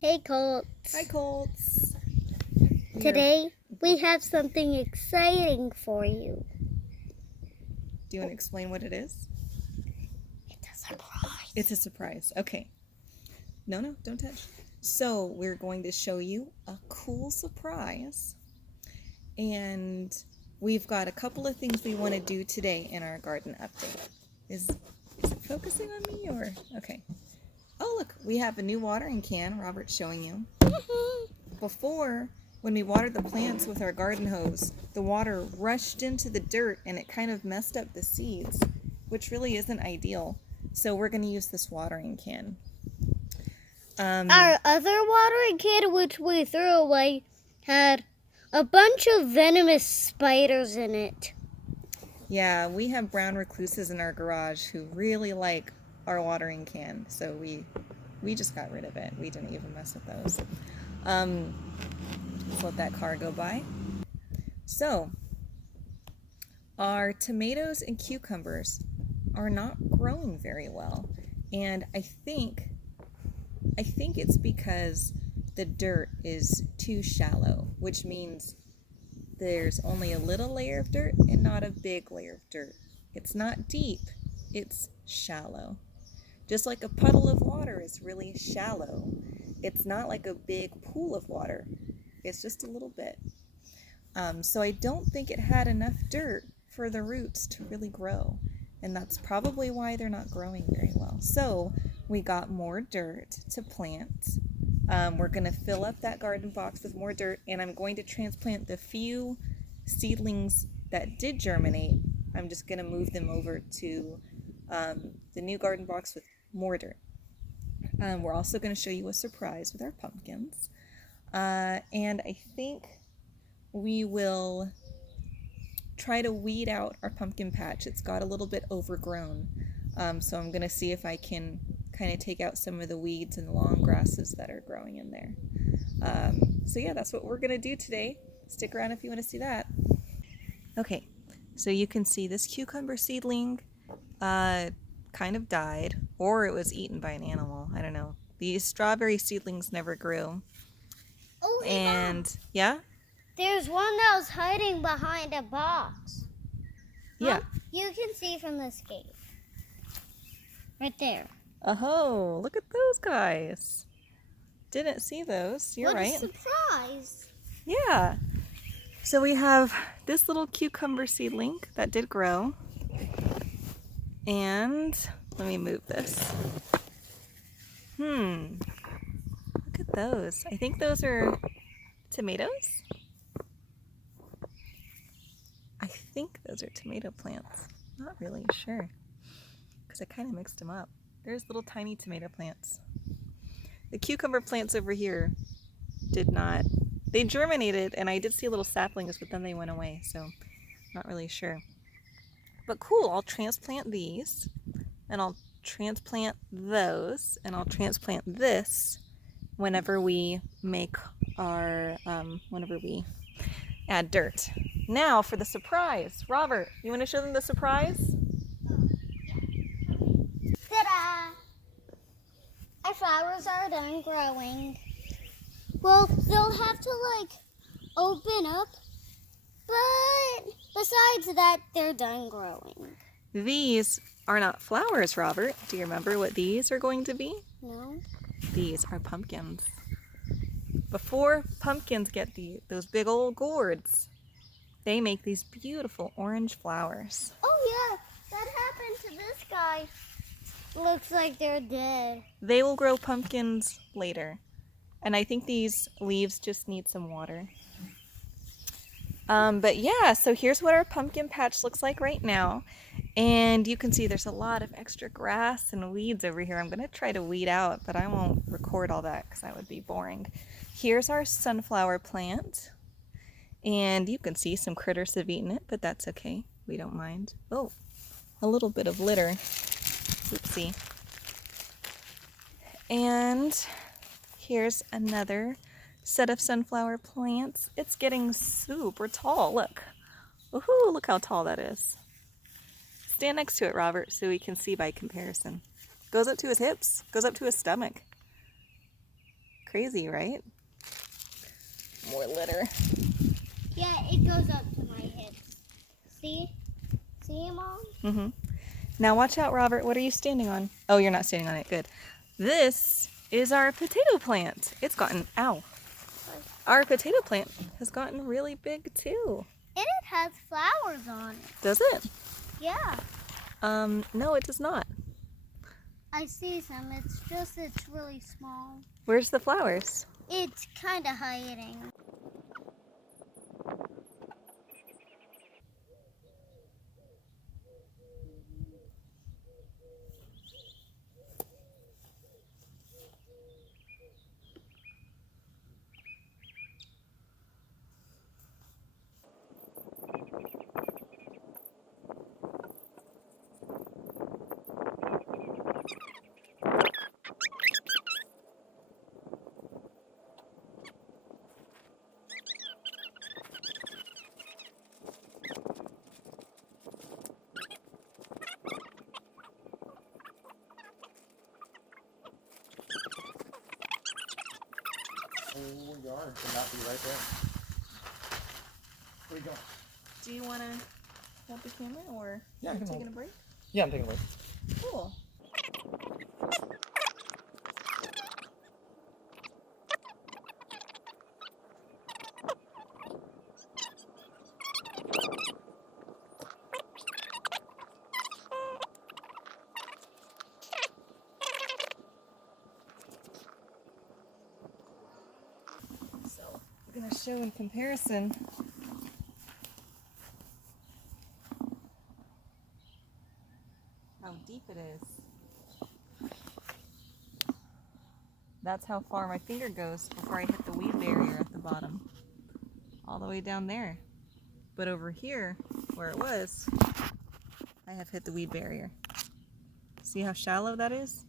Hey Colts. Hi, Colts. Today we have something exciting for you. Do you want to explain what it is? It's a surprise. It's a surprise. Okay. No, don't touch. So we're going to show you a cool surprise. And we've got a couple of things we want to do today in our garden update. Is it focusing on me or? Okay. Oh, look, we have a new watering can. Robert's showing you. Before, when we watered the plants with our garden hose, the water rushed into the dirt and it kind of messed up the seeds, which really isn't ideal. So we're going to use this watering can. Our other watering can, which we threw away, had a bunch of venomous spiders in it. Yeah, we have brown recluses in our garage who really like our watering can, so we just got rid of it. We didn't even mess with those. Let's let that car go by. So, our tomatoes and cucumbers are not growing very well, and I think it's because the dirt is too shallow, which means there's only a little layer of dirt and not a big layer of dirt. It's not deep, it's shallow. Just like a puddle of water is really shallow. It's not like a big pool of water. It's just a little bit. So I don't think it had enough dirt for the roots to really grow. And that's probably why they're not growing very well. So we got more dirt to plant. We're going to fill up that garden box with more dirt, and I'm going to transplant the few seedlings that did germinate. I'm just going to move them over to the new garden box with more dirt. We're also going to show you a surprise with our pumpkins. And I think we will try to weed out our pumpkin patch. It's got a little bit overgrown. So I'm going to see if I can kind of take out some of the weeds and long grasses that are growing in there. So yeah, that's what we're going to do today. Stick around if you want to see that. Okay, so you can see this cucumber seedling kind of died, or it was eaten by an animal. I don't know. These strawberry seedlings never grew. Oh, hey, and Mom. Yeah? There's one that was hiding behind a box. Yeah. Mom, you can see from this gate. Right there. Oh, look at those guys. Didn't see those. You're right. What a surprise. Yeah. So we have this little cucumber seedling that did grow. And let me move this. Look at those. I think those are tomatoes. I think those are tomato plants. Not really sure, because I kind of mixed them up. There's little tiny tomato plants. The cucumber plants over here did not, they germinated, and I did see little saplings, but then they went away, so not really sure. But cool, I'll transplant these, and I'll transplant those, and I'll transplant this whenever we make our, whenever we add dirt. Now for the surprise. Robert, you want to show them the surprise? Ta-da! Our flowers are done growing. Well, they'll have to open up, but besides that, they're done growing. These are not flowers, Robert. Do you remember what these are going to be? No. These are pumpkins. Before pumpkins get those big old gourds, they make these beautiful orange flowers. Oh yeah, that happened to this guy. Looks like they're dead. They will grow pumpkins later. And I think these leaves just need some water. But yeah, so here's what our pumpkin patch looks like right now. And you can see there's a lot of extra grass and weeds over here. I'm going to try to weed out, but I won't record all that because that would be boring. Here's our sunflower plant. And you can see some critters have eaten it, but that's okay. We don't mind. Oh, a little bit of litter. Oopsie. And here's another set of sunflower plants. It's getting super tall. Look. Woohoo, look how tall that is. Stand next to it, Robert, so we can see by comparison. Goes up to his hips, goes up to his stomach. Crazy, right? More litter. Yeah, it goes up to my head. See? See, Mom? Mm-hmm. Now watch out, Robert. What are you standing on? Oh, you're not standing on it. Good. This is our potato plant. It's gotten, ow. Our potato plant has gotten really big too. And it has flowers on it. Does it? Yeah. No, it does not. I see some. It's really small. Where's the flowers? It's kind of hiding. Oh, you are. Should not be right there. Where are you going? Do you want to hold the camera or Yeah, I are you can taking hold. a break? Yeah, I'm taking a break. Cool. So I'm going to show in comparison how deep it is. That's how far my finger goes before I hit the weed barrier at the bottom. All the way down there. But over here, where it was, I have hit the weed barrier. See how shallow that is?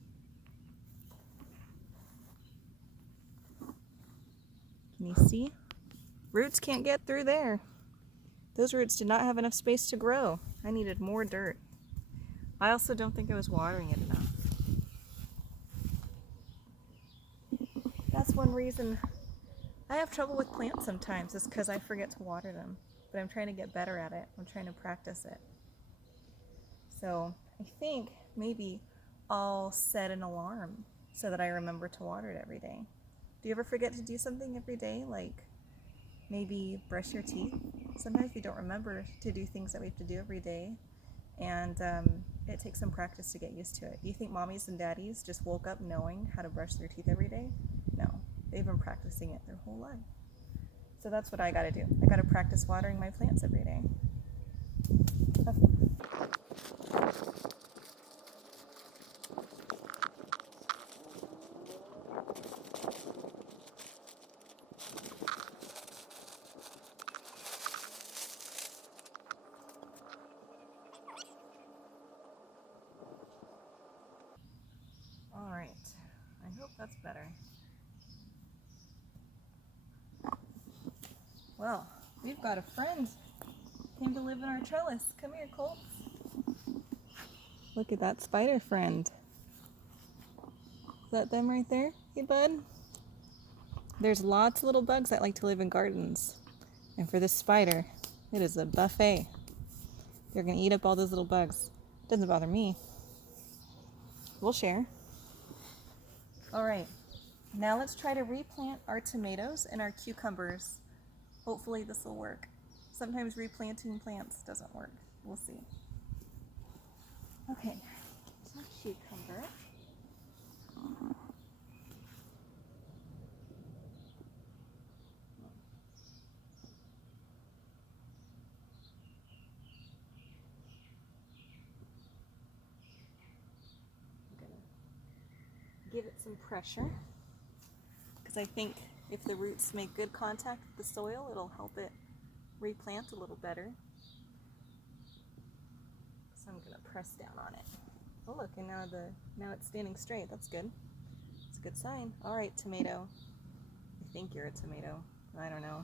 Can you see? Roots can't get through there. Those roots did not have enough space to grow. I needed more dirt. I also don't think I was watering it enough. That's one reason I have trouble with plants sometimes, is because I forget to water them. But I'm trying to get better at it. I'm trying to practice it. So I think maybe I'll set an alarm so that I remember to water it every day. Do you ever forget to do something every day, like maybe brush your teeth? Sometimes we don't remember to do things that we have to do every day, and it takes some practice to get used to it. Do you think mommies and daddies just woke up knowing how to brush their teeth every day? No, they've been practicing it their whole life. So that's what I gotta do. I gotta practice watering my plants every day. All right, I hope that's better. Well, we've got a friend came to live in our trellis. Come here, Colt. Look at that spider friend. Is that them right there? Hey, bud. There's lots of little bugs that like to live in gardens. And for this spider, it is a buffet. They're gonna eat up all those little bugs. Doesn't bother me. We'll share. All right, now let's try to replant our tomatoes and our cucumbers. Hopefully this will work. Sometimes replanting plants doesn't work. We'll see. Okay, so cucumber. Give it some pressure, because I think if the roots make good contact with the soil, it'll help it replant a little better. So I'm gonna press down on it. Oh look, and now it's standing straight. That's good. It's a good sign. All right, tomato. I think you're a tomato. I don't know.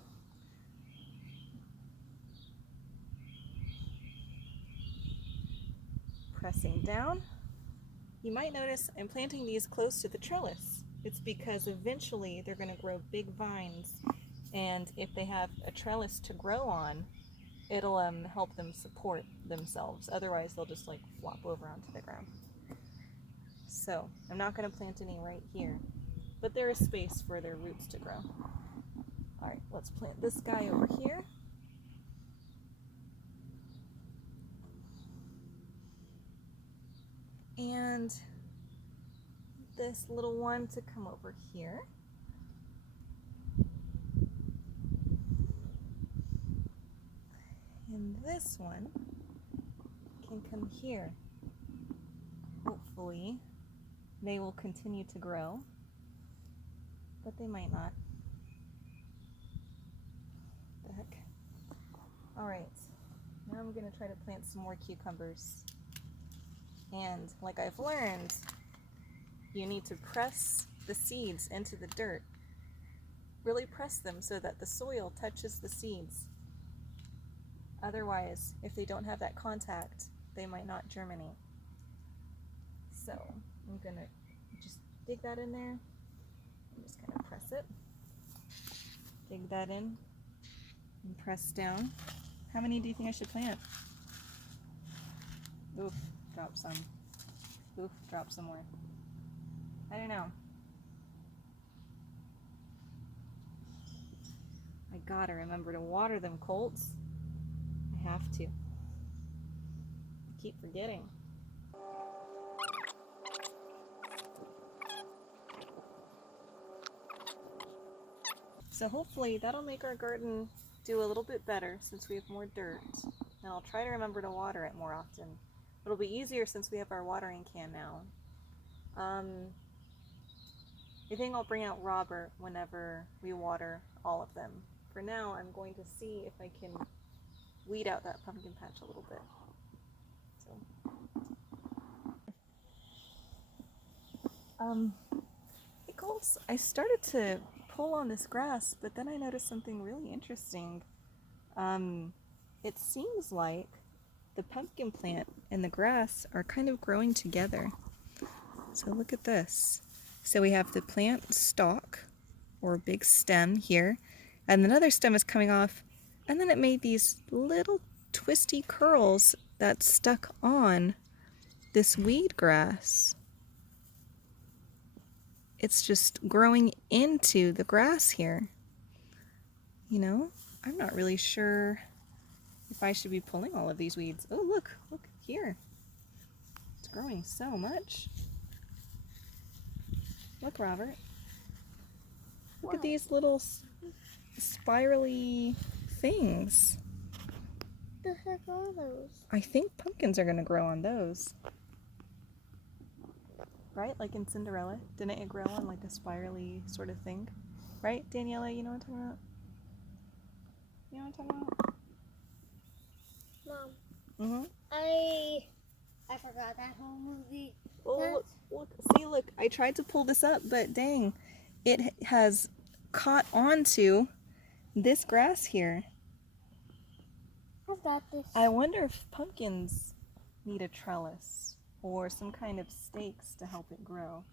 Pressing down. You might notice I'm planting these close to the trellis. It's because eventually they're going to grow big vines, and if they have a trellis to grow on, it'll help them support themselves. Otherwise, they'll just like flop over onto the ground. So I'm not going to plant any right here, but there is space for their roots to grow. All right, let's plant this guy over here. And this little one to come over here. And this one can come here. Hopefully, they will continue to grow, but they might not. What the heck? All right, now I'm gonna try to plant some more cucumbers. And like I've learned, you need to press the seeds into the dirt. Really press them so that the soil touches the seeds. Otherwise, if they don't have that contact, they might not germinate. So I'm gonna just dig that in there. I'm just gonna press it. Dig that in and press down. How many do you think I should plant? Oof, drop some. Oof, drop some more. I don't know. I gotta remember to water them, Colts. I have to. I keep forgetting. So hopefully that'll make our garden do a little bit better since we have more dirt. And I'll try to remember to water it more often. It'll be easier since we have our watering can now. I think I'll bring out Robert whenever we water all of them. For now, I'm going to see if I can weed out that pumpkin patch a little bit. Hey Coles, I started to pull on this grass, but then I noticed something really interesting. It seems like the pumpkin plant and the grass are kind of growing together. So look at this. So we have the plant stalk, or big stem here, and another stem is coming off, and then it made these little twisty curls that stuck on this weed grass. It's just growing into the grass here. You know, I'm not really sure if I should be pulling all of these weeds. Oh, look here. It's growing so much. Look, Robert. Look at these little spirally things. What the heck are those? I think pumpkins are going to grow on those. Right? Like in Cinderella. Didn't it grow on like a spirally sort of thing? Right, Daniela? You know what I'm talking about? You know what I'm talking about? Mom. I forgot that whole movie. Oh, look, I tried to pull this up, but dang, it has caught onto this grass here. I've got this. I wonder if pumpkins need a trellis or some kind of stakes to help it grow.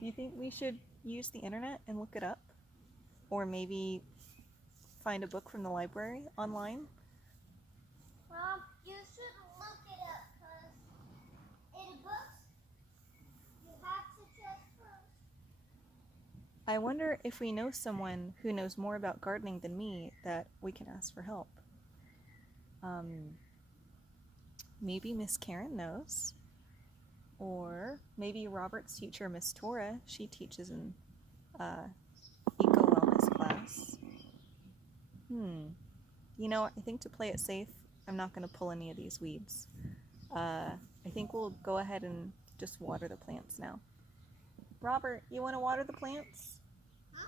Do you think we should use the internet and look it up? Or maybe find a book from the library online? Mom, you should look it up because in books you have to check first. I wonder if we know someone who knows more about gardening than me that we can ask for help. Maybe Miss Karen knows. Or maybe Robert's teacher, Miss Tora, she teaches in eco-wellness class. You know, I think to play it safe, I'm not going to pull any of these weeds. I think we'll go ahead and just water the plants now. Robert, you want to water the plants? Huh?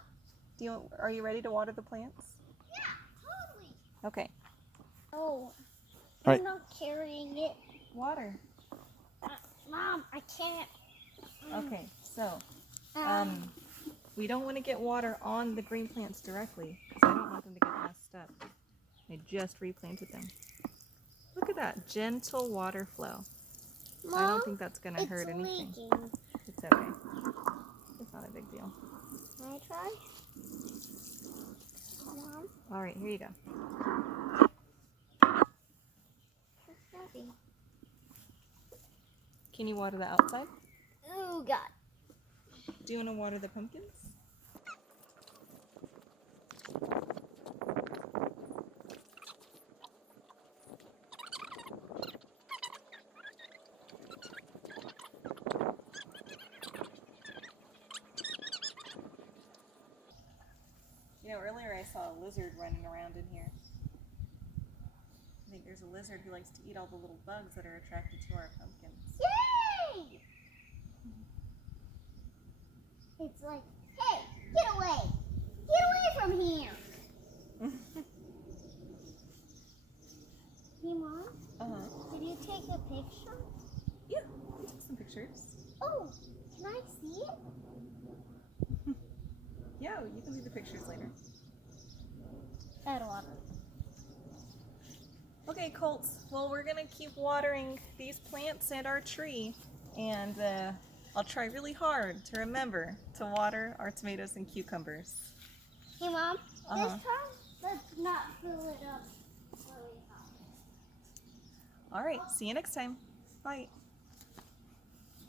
Are you ready to water the plants? Yeah, totally. Okay. Oh, Right. I'm not carrying it. Water. Mom, I can't. Okay, so we don't want to get water on the green plants directly because I don't want them to get messed up. I just replanted them. Look at that, gentle water flow. Mom, I don't think that's going to hurt anything. Leaking. It's okay. It's not a big deal. Can I try? Come on. All right, here you go. It's heavy. Can you water the outside? Oh, God. Do you want to water the pumpkins? You know, earlier I saw a lizard running around in here. I think there's a lizard who likes to eat all the little bugs that are attracted to our pumpkins. Yay! It's like, hey, get away! Get away from here! Hey, Mom, did you take a picture? Yeah, we took some pictures. Oh, can I see it? Yeah, you can see the pictures later. Add water. Okay, Colts. Well, we're gonna keep watering these plants and our tree, and I'll try really hard to remember to water our tomatoes and cucumbers. Hey, Mom, Uh-huh. this time, let's not fill it up really high. All right, see you next time. Bye.